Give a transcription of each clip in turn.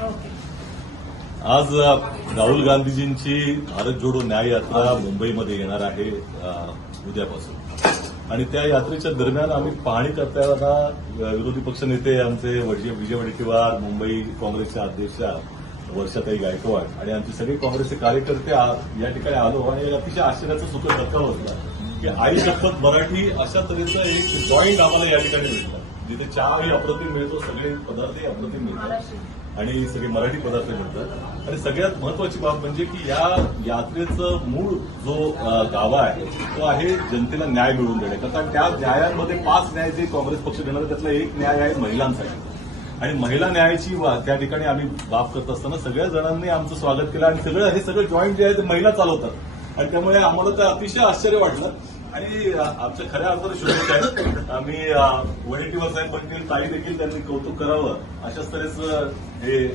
आज राहुल गांधीजींची भारत जोडो न्याय यात्रा मुंबईमध्ये येणार आहे उद्यापासून. आणि त्या यात्रेच्या दरम्यान आम्ही पाहणी करताना विरोधी पक्षनेते आमचे विजय वडेट्टीवार, मुंबई काँग्रेसच्या अध्यक्षा वर्षाताई गायकवाड आणि आमचे सगळे काँग्रेसचे कार्यकर्ते या ठिकाणी आलो आणि अतिशय आश्चर्याचा सुखद धक्का होता की आई शपथ मराठी अशा तऱ्हेचं एक जॉईंट आम्हाला या ठिकाणी मिळतं, जिथे चहाही अप्रतिम मिळतो, सगळे पदार्थही अप्रतिम मिळतात आणि सगळे मराठी पदार्थ मिळतात. आणि सगळ्यात महत्वाची बाब म्हणजे की या यात्रेचं मूळ जो दावा आहे तो आहे जनतेला न्याय मिळवून देणे. कारण त्या न्यायांमध्ये 5 न्याय जे काँग्रेस पक्ष देणार त्यातला एक न्याय आहे महिलांसाठी. आणि महिला न्यायाची त्या ठिकाणी आम्ही बाब करत असताना सगळ्या जणांनी आमचं स्वागत केलं आणि हे सगळं जॉईंट जे आहे ते महिला चालवतात आणि त्यामुळे आम्हाला तर अतिशय आश्चर्य वाटलं. आणि आमच्या खऱ्या अर्थाने शुभेच्छा आहेत. आम्ही वडेट्टीवार साहेब बनतील, ताई देखील त्यांनी कौतुक करावं अशाच तऱ्हेचं हे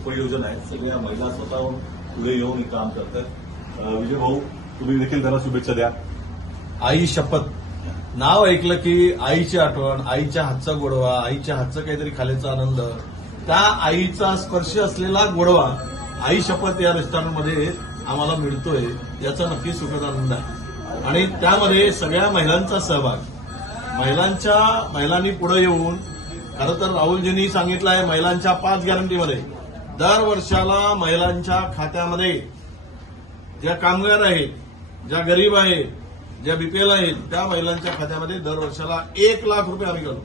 उपयोजन आहे. सगळ्या महिला स्वतःहून पुढे येऊन हे काम करतात. विजय भाऊ, तुम्ही देखील त्यांना शुभेच्छा द्या. आई शपथ नाव ऐकलं की आईची आठवण, आईच्या हातचा गोडवा, आईच्या हातचा काहीतरी खाल्याचा आनंद, त्या आईचा स्पर्श असलेला गोडवा आई शपथ या रेस्टॉरंटमध्ये आम्हाला मिळतोय याचा नक्की सुखद आनंद आहे. आणि त्यामध्ये सगळ्या महिलांचा सहभाग, महिलांनी पुढे येऊन, खरं तर राहुलजींनी सांगितलं आहे महिलांच्या 5 गॅरंटीमध्ये दर वर्षाला महिलांच्या खात्यामध्ये ज्या कामगार आहेत, ज्या गरीब आहेत, ज्या बीपीएल आहेत त्या महिलांच्या खात्यामध्ये दर वर्षाला 1 लाख रुपये आम्ही घालू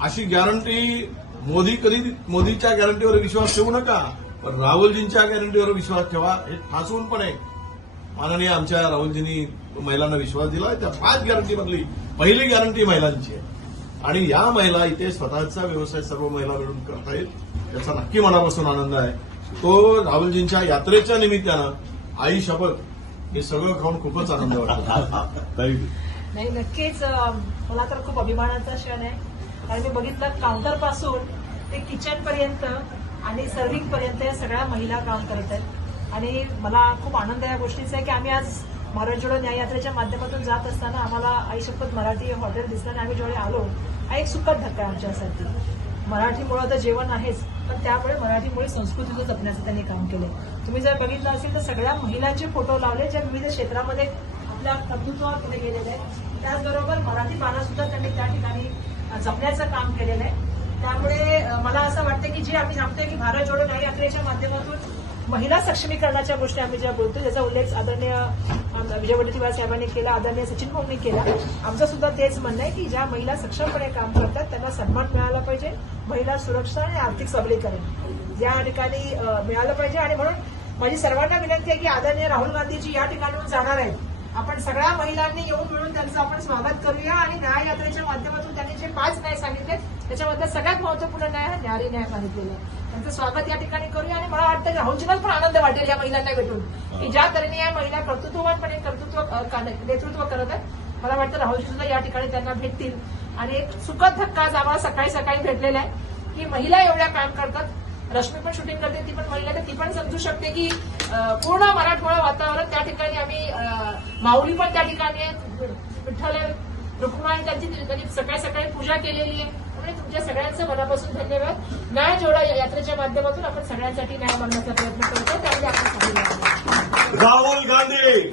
अशी गॅरंटी. मोदीच्या गॅरंटीवर विश्वास ठेवू नका, पण राहुलजींच्या गॅरंटीवर विश्वास ठेवा. हे ठासून पण आहे. माननीय आमच्या राहुलजींनी महिलांना विश्वास दिला. त्या 5 गॅरंटीमधली पहिली गॅरंटी महिलांची आहे आणि या महिला इथे स्वतःचा व्यवसाय सर्व महिला मिळून करतायत याचा नक्की मनापासून आनंद आहे. तो राहुलजींच्या यात्रेच्या निमित्तानं आई शपथ हे सगळं खाऊन खूपच आनंद वाटतो. नाही, नक्कीच मला तर खूप अभिमानाचा क्षण आहे. कारण मी बघितलं काउंटर पासून ते किचन पर्यंत आणि सर्व्हिंग पर्यंत या सगळ्या महिला काम करत आहेत आणि मला खूप आनंद या गोष्टीचा आहे की आम्ही आज भारत जोडो न्याय यात्रेच्या माध्यमातून जात असताना आम्हाला आई शपथ मराठी हॉटेल दिसलं आणि आम्ही जेव्हा आलो हा एक सुखद धक्का आहे आमच्यासाठी. मराठीमुळे तर जेवण आहेच, पण त्यामुळे मराठीमुळे संस्कृतीचं जपण्याचं त्यांनी काम केलंय. तुम्ही जर बघितलं असेल तर सगळ्या महिलांचे फोटो लावले ज्या विविध क्षेत्रामध्ये आपल्या कर्तृत्वावर पुढे गेलेले आहेत. त्याचबरोबर मराठी बाणा सुद्धा त्यांनी त्या ठिकाणी जपण्याचं काम केलेलं आहे. त्यामुळे मला असं वाटतं की जे आम्ही सांगतोय की भारत जोडो न्याय यात्रेच्या माध्यमातून महिला सक्षमीकरणाच्या गोष्टी आम्ही ज्या बोलतो, ज्याचा उल्लेख आदरणीय विजय वडेट्टीवार साहेबांनी केला, आदरणीय सचिन भाऊंनी केला. आमचं सुद्धा तेच म्हणणं आहे की ज्या महिला सक्षमपणे काम करतात त्यांना सन्मान मिळाला पाहिजे. महिला सुरक्षा आणि आर्थिक सबलीकरण या ठिकाणी मिळालं पाहिजे. आणि म्हणून माझी सर्वांना विनंती आहे की आदरणीय राहुल गांधीजी या ठिकाणून जाणार आहेत. आपण सगळ्या महिलांनी येऊन मिळून त्यांचं आपण स्वागत करूया आणि न्याय यात्रेच्या माध्यमातून त्यांनी जे 5 न्याय सांगितले त्याच्यामध्ये सगळ्यात महत्वपूर्ण न्याय हा न्यारी न्याय सांगितलेला आहे. त्यांचं स्वागत या ठिकाणी करूया आणि मला वाटतं की राहुलजींनाच पण आनंद वाटेल या महिलांना भेटून की ज्या तऱ्हेने या महिला कर्तृत्ववानपणे नेतृत्व करत आहेत. मला वाटतं राहुलजी सुद्धा या ठिकाणी त्यांना भेटतील आणि एक सुखद धक्का आज आम्हाला सकाळी सकाळी भेटलेला आहे की महिला एवढ्या काम करतात. रश्मी पण शूटिंग करते, ती पण महिला ती पण समजू शकते की पूर्ण मराठवाडा वातावरण त्या ठिकाणी आम्ही माऊली पण त्या ठिकाणी आहेत, विठ्ठल रुक्माई त्यांनी सकाळी सकाळी पूजा केलेली आहे. त्यामुळे तुमच्या सगळ्यांचं मनापासून धन्यवाद. न्याय जोडा यात्रेच्या माध्यमातून आपण सगळ्यांसाठी न्याय मागण्याचा प्रयत्न करतो. त्यामुळे आपण सांगितलं राहुल गांधी